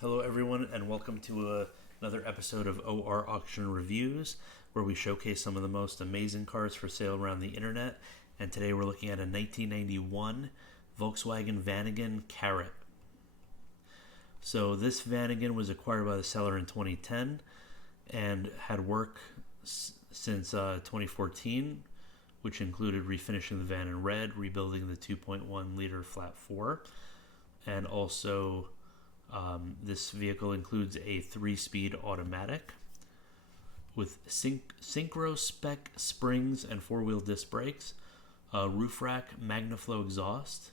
Hello everyone and welcome to another episode of OR Auction Reviews, where we showcase some of the most amazing cars for sale around the internet. And today we're looking at a 1991 Volkswagen Vanagon Carat. So this Vanagon was acquired by the seller in 2010 and had work since 2014, which included refinishing the van in red, rebuilding the 2.1 liter flat 4, and also this vehicle includes a 3-speed automatic with synchro spec springs and 4-wheel disc brakes, a roof rack MagnaFlow exhaust,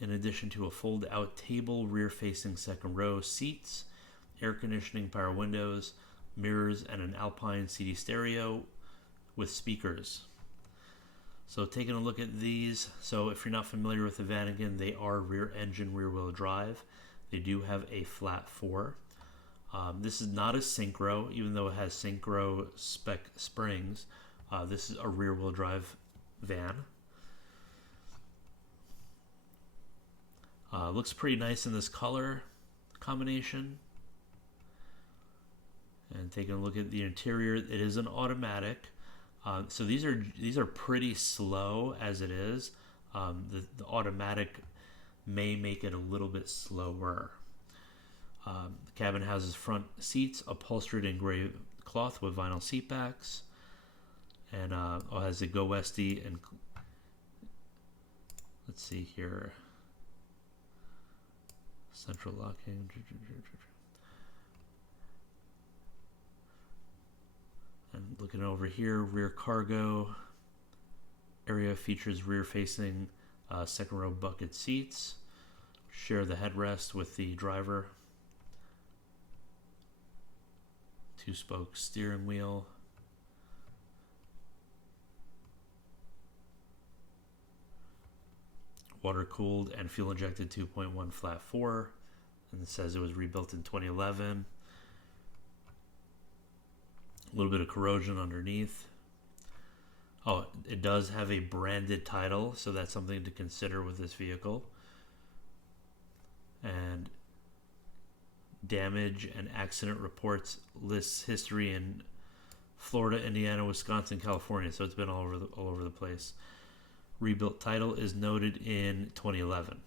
in addition to a fold-out table, rear-facing second row seats, air conditioning, power windows, mirrors, and an Alpine CD stereo with speakers. So taking a look at these, so if you're not familiar with the Vanagon, they are rear-engine, rear-wheel drive. They do have a flat 4. This is not a synchro, even though it has synchro spec springs. This is a rear-wheel drive van. Looks pretty nice in this color combination. And taking a look at the interior, it is an automatic. So these are pretty slow as it is. The automatic may make it a little bit slower. The cabin houses front seats upholstered in gray cloth with vinyl seat backs, and has a Go Westy and let's see here, central locking. And looking over here, rear cargo area features rear-facing second row bucket seats. Share the headrest with the driver. 2-spoke steering wheel. Water-cooled and fuel-injected 2.1 flat 4. And it says it was rebuilt in 2011. A little bit of corrosion underneath. Oh, it does have a branded title, so that's something to consider with this vehicle. And damage and accident reports lists history in Florida, Indiana, Wisconsin, California, so it's been all over the place. Rebuilt title is noted in 2011.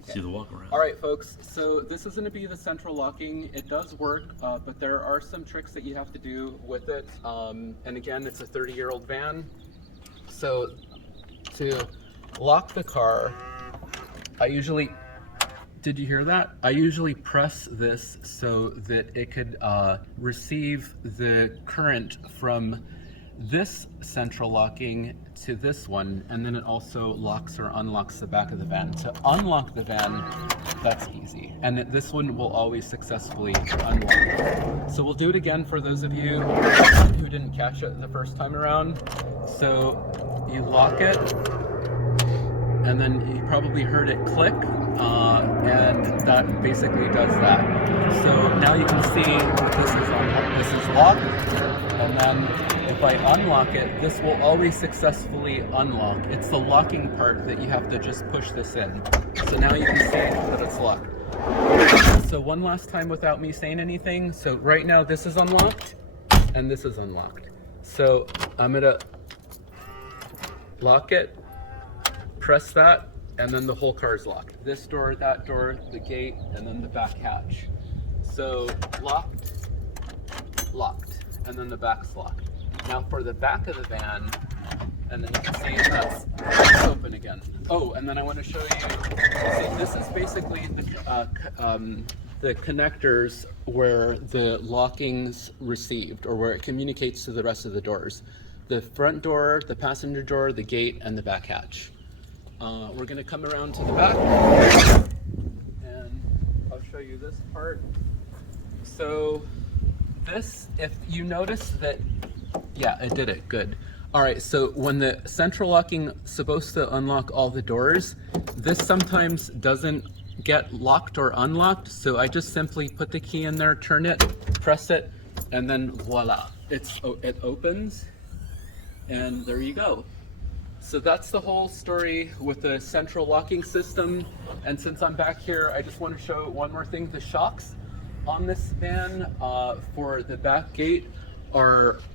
Okay. See the walk around. All right, folks, so this is going to be the central locking. It does work, but there are some tricks that you have to do with it. And again, it's a 30-year-old van. So to lock the car, did you hear that? I usually press this so that it could receive the current from this central locking to this one, and then it also locks or unlocks the back of the van. To unlock the van, that's easy, and this one will always successfully unlock. So we'll do it again for those of you who didn't catch it the first time around. So you lock it, and then you probably heard it click, and that basically does that. So now you can see this is locked, and then if I unlock it, this will always successfully unlock. It's the locking part that you have to just push this in. So now you can see that it's locked. So one last time without me saying anything. So right now this is unlocked and this is unlocked. So I'm gonna lock it, press that, and then the whole car is locked. This door, that door, the gate, and then the back hatch. So locked, locked, and then the back's locked. Now for the back of the van, and then you can see that's open again. Oh, and then I want to show you, see, this is basically the connectors where the locking's received, or where it communicates to the rest of the doors. The front door, the passenger door, the gate, and the back hatch. We're going to come around to the back, and I'll show you this part. So this, if you notice that, yeah, it did it, good. All right, so when the central locking is supposed to unlock all the doors, this sometimes doesn't get locked or unlocked, so I just simply put the key in there, turn it, press it, and then voila, it opens, and there you go. So that's the whole story with the central locking system. And since I'm back here, I just want to show one more thing. The shocks on this van for the back gate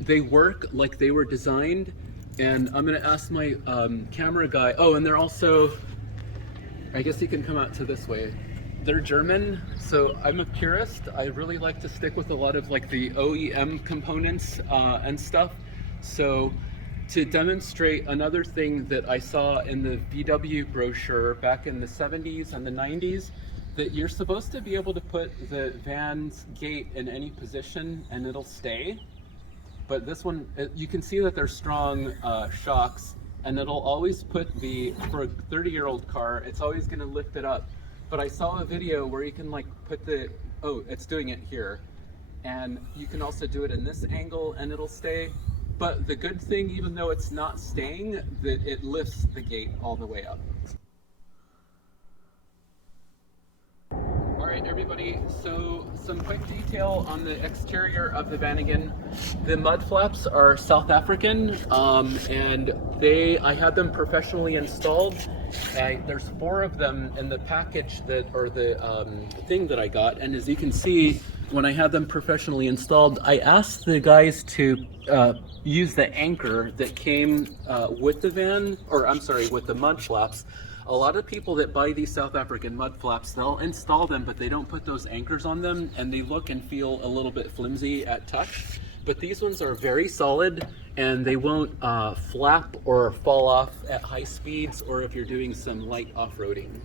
they work like they were designed. And I'm going to ask my camera guy. Oh, and they're also, I guess he can come out to this way. They're German, so I'm a purist. I really like to stick with a lot of like the OEM components and stuff. So to demonstrate another thing that I saw in the VW brochure back in the 70s and the 90s, that you're supposed to be able to put the van's gate in any position and it'll stay. But this one, you can see that there's strong shocks, and it'll always put for a 30-year-old car, it's always gonna lift it up. But I saw a video where you can like put it's doing it here. And you can also do it in this angle and it'll stay. But the good thing, even though it's not staying, that it lifts the gate all the way up. All right, everybody, so some quick detail on the exterior of the Vanagon. The mud flaps are South African, and I had them professionally installed. There's 4 of them in the package the thing that I got, and as you can see, when I had them professionally installed, I asked the guys to use the anchor that came with the van, with the mud flaps. A lot of people that buy these South African mud flaps, they'll install them, but they don't put those anchors on them, and they look and feel a little bit flimsy at touch. But these ones are very solid, and they won't flap or fall off at high speeds, or if you're doing some light off-roading.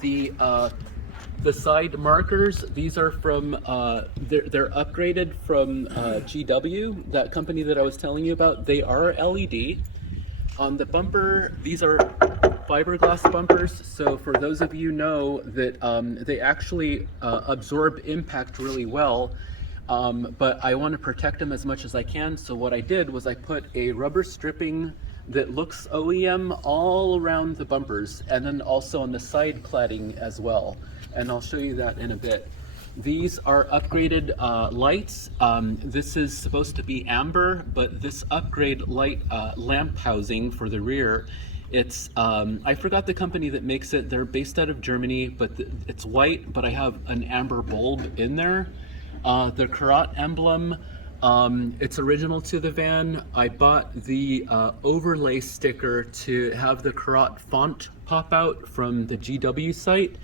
The side markers, these are from, they're upgraded from GW, that company that I was telling you about. They are LED. On the bumper, these are fiberglass bumpers, so for those of you know that they actually absorb impact really well, but I want to protect them as much as I can, so what I did was I put a rubber stripping that looks OEM all around the bumpers, and then also on the side cladding as well, and I'll show you that in a bit. These are upgraded lights. This is supposed to be amber, but this upgrade light lamp housing for the rear, it's, I forgot the company that makes it. They're based out of Germany, but it's white, but I have an amber bulb in there. The Carat emblem, it's original to the van. I bought the overlay sticker to have the Carat font pop out from the GW site.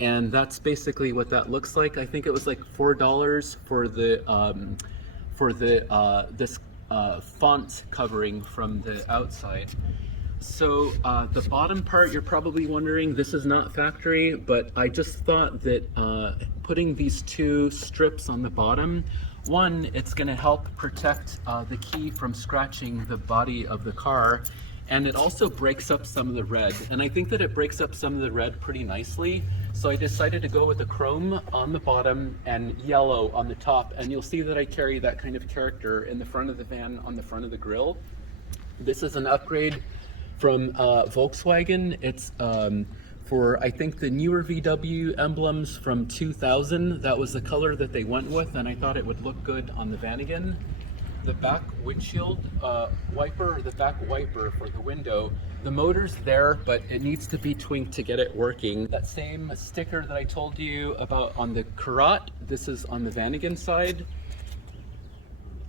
And that's basically what that looks like. I think it was like $4 for this font covering from the outside. So the bottom part, you're probably wondering, this is not factory, but I just thought that putting these 2 strips on the bottom, one, it's going to help protect the key from scratching the body of the car. And it also breaks up some of the red. And I think that it breaks up some of the red pretty nicely. So I decided to go with the chrome on the bottom and yellow on the top. And you'll see that I carry that kind of character in the front of the van on the front of the grille. This is an upgrade from Volkswagen. It's for, I think, the newer VW emblems from 2000. That was the color that they went with, and I thought it would look good on the Vanagon. The back windshield wiper, or the back wiper for the window, the motor's there, but it needs to be twinked to get it working. That same sticker that I told you about on the Carat, this is on the Vanagon side.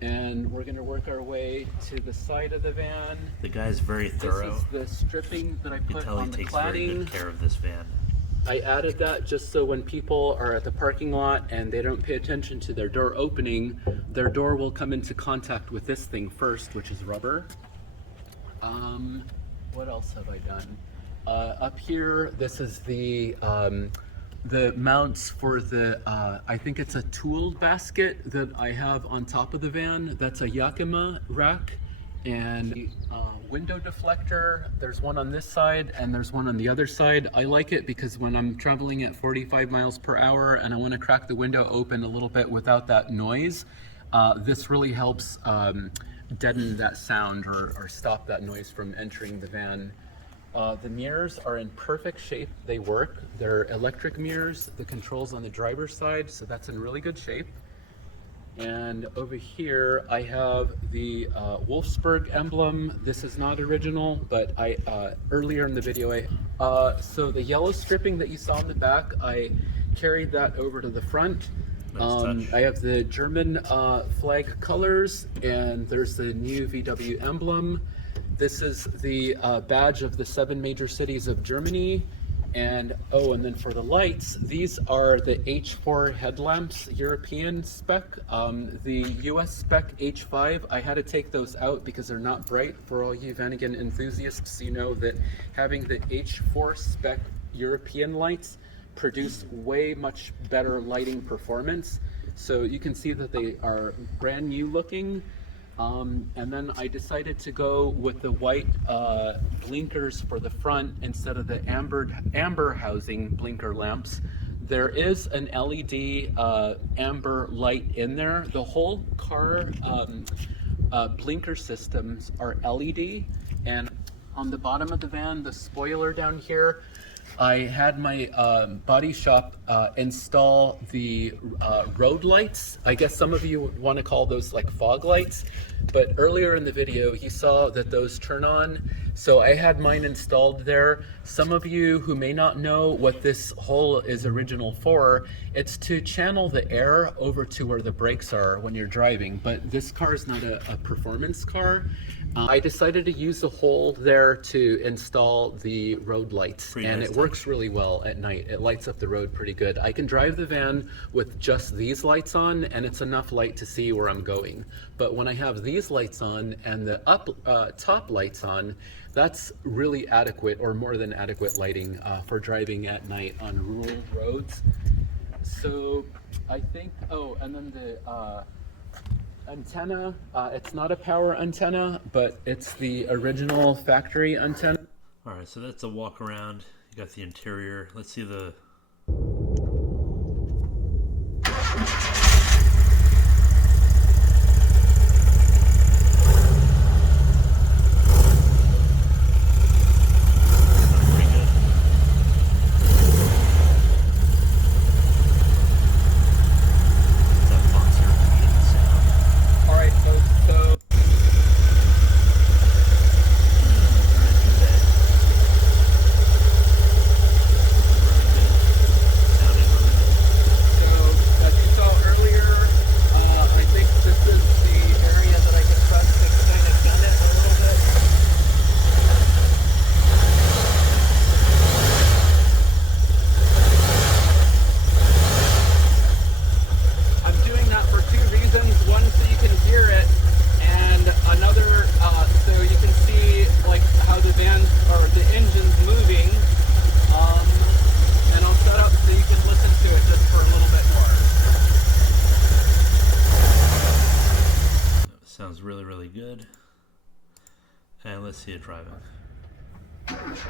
And we're gonna work our way to the side of the van. The guy's very thorough. This is the stripping that I put on the takes cladding. very good care of this van. I added that just so when people are at the parking lot and they don't pay attention to their door opening, their door will come into contact with this thing first, which is rubber. What else have I done? Up here, this is the mounts for the, I think it's a tool basket that I have on top of the van. That's a Yakima rack. And window deflector, there's one on this side and there's one on the other side. I like it because when I'm traveling at 45 miles per hour and I want to crack the window open a little bit without that noise, this really helps deaden that sound or stop that noise from entering the van. The mirrors are in perfect shape. They work. They're electric mirrors. The controls on the driver's side, so that's in really good shape. And over here, I have the Wolfsburg emblem. This is not original, but I earlier in the video, so the yellow stripping that you saw in the back, I carried that over to the front. Nice touch. I have the German flag colors, and there's the new VW emblem. This is the badge of the 7 major cities of Germany. And and then for the lights, these are the H4 headlamps, European spec. The US spec H5, I had to take those out because they're not bright. For all you Vanagon enthusiasts, you know that having the H4 spec European lights produce way much better lighting performance. So you can see that they are brand new looking. And then I decided to go with the white blinkers for the front instead of the amber housing blinker lamps. There is an LED amber light in there. The whole car blinker systems are LED, and on the bottom of the van, the spoiler down here, I had my body shop install the road lights. I guess some of you would want to call those like fog lights, but earlier in the video you saw that those turn on. So I had mine installed there. Some of you who may not know what this hole is original for, it's to channel the air over to where the brakes are when you're driving, but this car is not a performance car. I decided to use the hole there to install the road lights, and it works really well at night. It lights up the road pretty good. I can drive the van with just these lights on, and it's enough light to see where I'm going. But when I have these lights on and the top lights on, that's really adequate, or more than adequate lighting for driving at night on rural roads. So I think, and then the antenna, it's not a power antenna, but it's the original factory antenna. All right, so that's a walk around. You got the interior. Let's see the... Sounds really, really good. And let's see it driving. Let's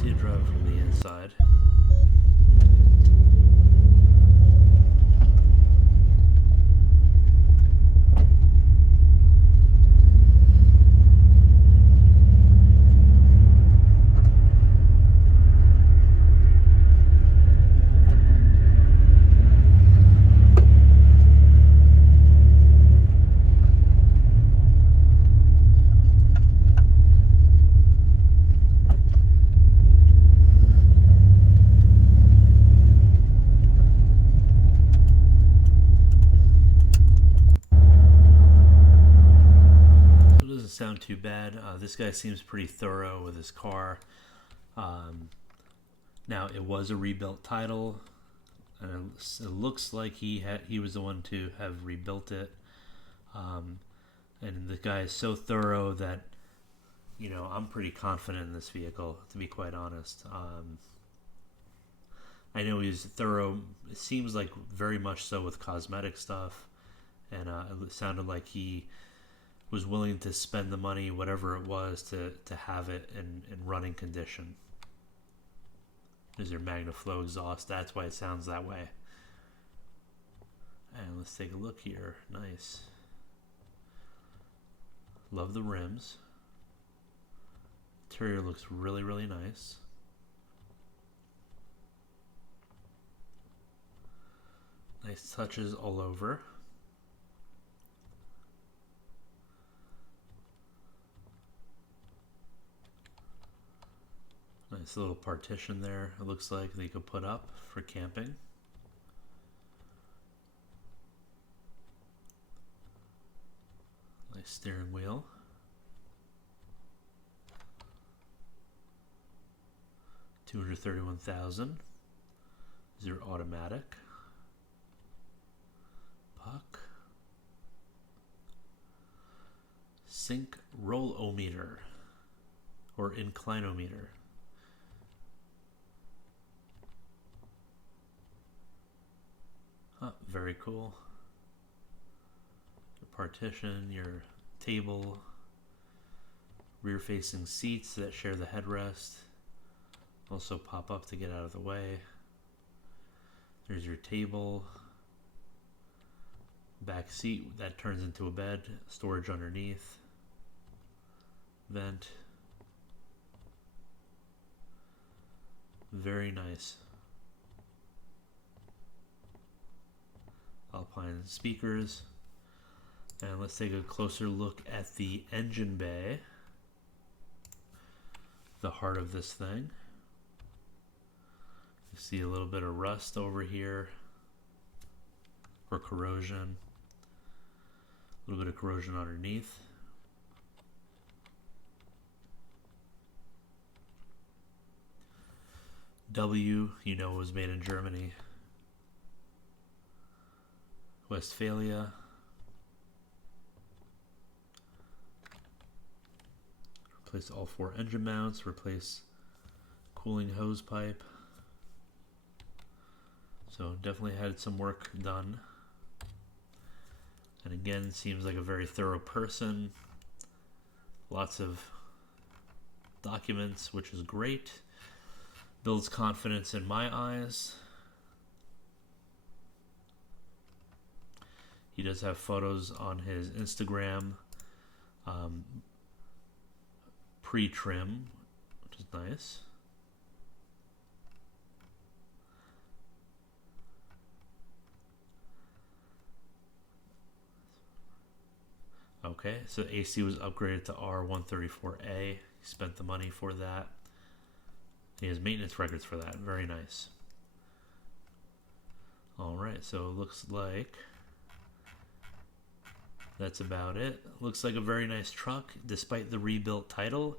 see it drive from the inside. Sound too bad. This guy seems pretty thorough with his car. Now it was a rebuilt title, and it looks like he was the one to have rebuilt it. And the guy is so thorough that, you know, I'm pretty confident in this vehicle, to be quite honest. I know he's thorough. It seems like very much so with cosmetic stuff, and it sounded like he was willing to spend the money, whatever it was, to have it in running condition. There's your MagnaFlow exhaust. That's why it sounds that way. And let's take a look here. Nice. Love the rims. Interior looks really, really nice. Nice touches all over. Nice little partition there, it looks like they could put up for camping. Nice steering wheel. $231,000. Is your automatic. Puck. Sync roll-o-meter or inclinometer. Very cool. Your partition, your table, rear-facing seats that share the headrest. Also pop up to get out of the way. There's your table. Back seat that turns into a bed. Storage underneath. Vent. Very nice. Alpine speakers. And let's take a closer look at the engine bay, the heart of this thing. You see a little bit of rust over here, or corrosion, a little bit of corrosion underneath. W, you know, was made in Germany. Westphalia. Replace all 4 engine mounts, replace cooling hose pipe. So definitely had some work done. And again, seems like a very thorough person. Lots of documents, which is great. Builds confidence in my eyes. He does have photos on his Instagram, pre-trim, which is nice. Okay, so AC was upgraded to R134A. He spent the money for that. He has maintenance records for that. Very nice. Alright, so it looks like that's about it. Looks like a very nice truck, despite the rebuilt title.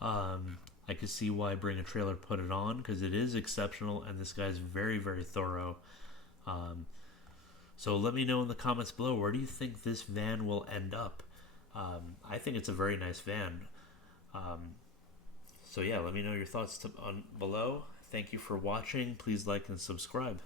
I could see why Bring a Trailer put it on, because it is exceptional, and this guy's very, very thorough. So let me know in the comments below, where do you think this van will end up? I think it's a very nice van. So yeah, let me know your thoughts below. Thank you for watching. Please like and subscribe.